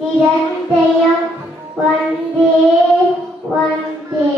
निरन्तयं वन्दे वन्दे।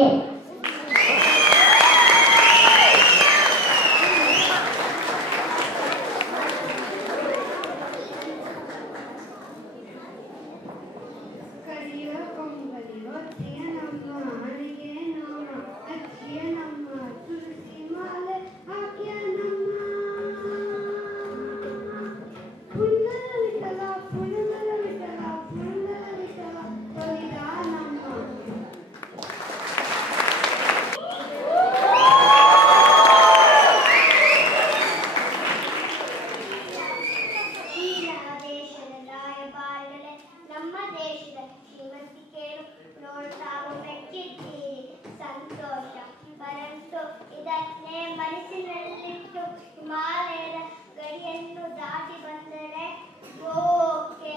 ಮನಸ್ಸಿನಲ್ಲಿಟ್ಟು ಹಿಮಾಲಯದ ಗಡಿಯನ್ನು ದಾಟಿ ಬಂದರೆ ಓಕೆ.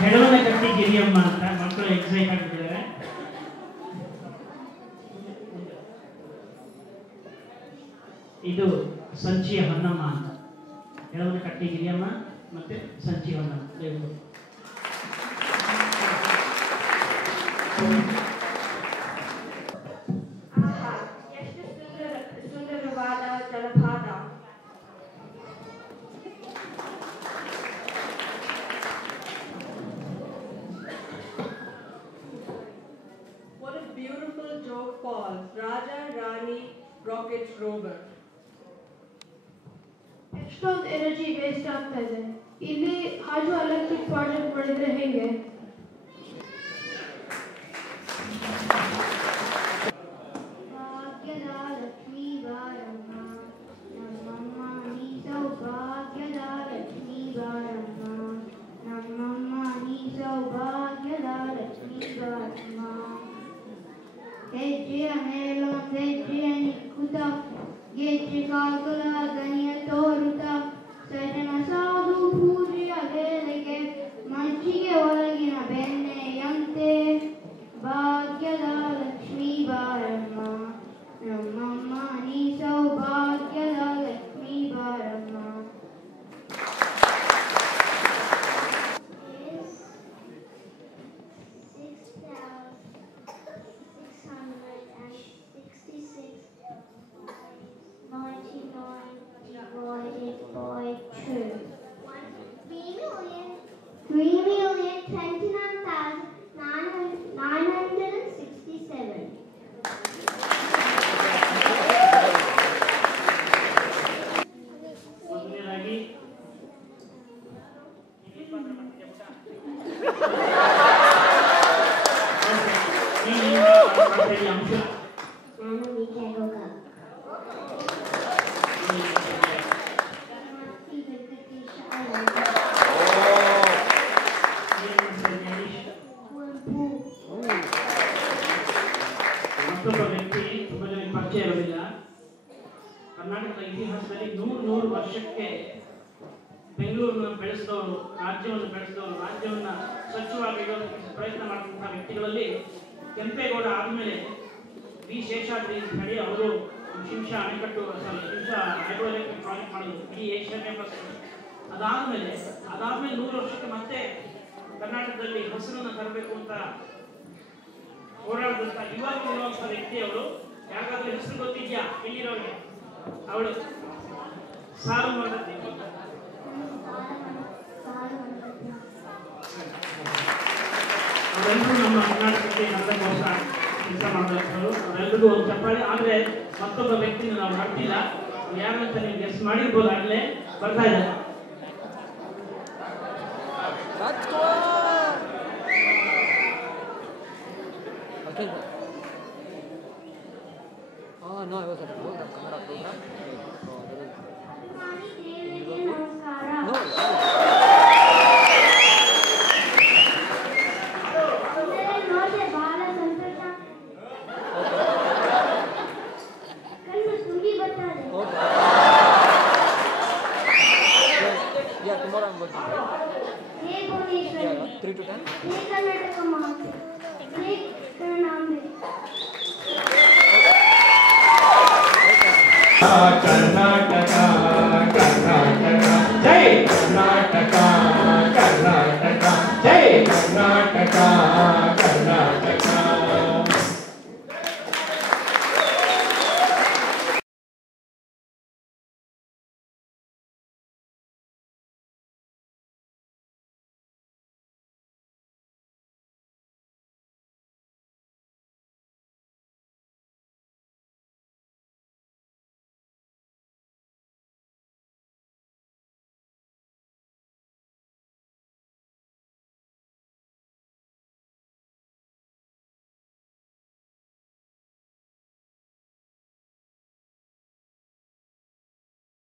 ಹೆಡವನ ಕಟ್ಟಿ ಗಿರಿಯಮ್ಮ ಅಂತ ಮಕ್ಕಳು ಎಕ್ಸೈಟ್ ಆಗಿದ್ದಾರೆ. ಇದು ಸಂಚಿ ಹೊನ್ನಮ್ಮ ಅಂತ. ಹೆಡವನ ಕಟ್ಟಿ ಗಿರಿಯಮ್ಮ ಮತ್ತೆ ಸಂಚಿ ಹೊನ್ನಮ್ಮ ದೇವರು. ಎಷ್ಟು ಸುಂದರವಾದ ಜಲಪಾತ. What a beautiful joke falls. Raja Rani rocket rover. ಎಷ್ಟೊಂದು ಎನರ್ಜಿ ವೇಸ್ಟ್ ಆಗ್ತಾ ಇದೆ. ಇಲ್ಲಿ ಹಾಜು ಎಲೆಕ್ಟ್ರಿಕ್ ಪ್ರಾಜೆಕ್ಟ್ ಮಾಡಿದ್ರೆ ಹೇಗೆ? ಭಾಗ್ಯದ ಲಕ್ಷ್ಮೀ ಬಾರಮ್ಮ ನಮ್ಮಮ್ಮ ನೀ ಸೌಭಾಗ್ಯದ ಲಕ್ಷ್ಮೀ ಬಾರಮ್ಮ ನಮ್ಮಮ್ಮ ನೀ ಸೌಭಾಗ್ಯದ ಲಕ್ಷ್ಮೀ ಬಾರಮ್ಮ. ಹೆಜ್ಜೆಯ ಮೇಲೊಂದು ಹೆಜ್ಜೆಯ ನಿಕ್ಕುತ್ತ ಗೆಜ್ಜೆ ಕಾಕುಲ ದನಿಯ ತೋರುತ್ತ ಸಜನ ಸಾಧು ಪೂಜೆಯ ವೇಳೆಗೆ ಮಂಚಿಗೆ ಒಳಗಿನ 3,29,967. ಮೊದಲನೇದಾಗಿ ಅಂಶ ನಾನು ವಿಜಯರೋಗ ಮತ್ತೊಬ್ಬ ವ್ಯಕ್ತಿ ತುಂಬ ಜನಕ್ಕೆ ಪರಿಚಯ ಇರೋದಿಲ್ಲ. ಕರ್ನಾಟಕದ ಇತಿಹಾಸದಲ್ಲಿ 100 ವರ್ಷಕ್ಕೆ ಬೆಂಗಳೂರನ್ನು ಬೆಳೆಸಿದವರು, ರಾಜ್ಯವನ್ನು ಬೆಳೆಸಿದವರು, ರಾಜ್ಯವನ್ನು ಸ್ವಚ್ಛವಾಗಿ ಇಡೋದಕ್ಕೆ ಪ್ರಯತ್ನ ಮಾಡುವಂತಹ ವ್ಯಕ್ತಿಗಳಲ್ಲಿ ಕೆಂಪೇಗೌಡ ಆದಮೇಲೆ ವಿ ಶೇಷಾದ್ರಿ ಹೇಳಿ ಅವರು ಶಿಂಷಾ ಅಣೆಕಟ್ಟು ಶಿಂಷಾ ಹೈಡ್ರೋಎಲೆಕ್ಟ್ರಿಕ್ ಪ್ರಾಜೆಕ್ಟ್ ಮಾಡಿದ್ರು ಇಡೀ ಏಷ್ಯಾನೇ ಫಸ್ಟ್. ಅದಾದಮೇಲೆ 100 ವರ್ಷಕ್ಕೆ ಮತ್ತೆ ಕರ್ನಾಟಕದಲ್ಲಿ ಹಸಿರನ್ನು ತರಬೇಕು ಅಂತ ಹೋರಾಡಿದಂಥ ಇರುವಂಥ ವ್ಯಕ್ತಿ ಅವರು. ಯಾಕಾದ್ರೆ ಹೆಸರು ಗೊತ್ತಿದ್ಯಾ ಇಲ್ಲಿರೋರಿಗೆ? ಅವಳು ಸಾಲು ಮಾಡತ್ತೆ. ಅವರೆಲ್ಲರೂ ನಮ್ಮ ಕರ್ನಾಟಕಕ್ಕೆ 40 ವರ್ಷ ಕೆಲಸ ಮಾಡಿದವರು. ಅವರೆಲ್ಲರಿಗೂ ಒಂದು ಚಪ್ಪಾಳೆ. ಆದರೆ ಮತ್ತೊಬ್ಬ ವ್ಯಕ್ತಿನ ನಾವು ಮಾಡ್ತಿಲ್ಲ. ಯಾರಂತ ನೀವು ಗೆಸ್ ಮಾಡಿರ್ಬೋದು. ಆಗಲೇ ಬರ್ತಾ ಇದ್ದಾರೆ. No, I was at the program, Kannada program. ನಮಸ್ಕಾರ. No. ನೋಡಿದೆ ಬಹಳ ಸಂತೋಷ. ಕಣ್ಣು ತುಂಬಿ ಬರ್ತಾರೆ. Okay. Yeah, tomorrow I'm working. Hey Bhuvaneshwari, Yeah, 3 to 10. ಹೇ ಕರ್ನಾಟಕ ಮಾತೆ, ಹೇ ಕರುಣಾಂಬೆ. ಕರ್ನಾಟಕ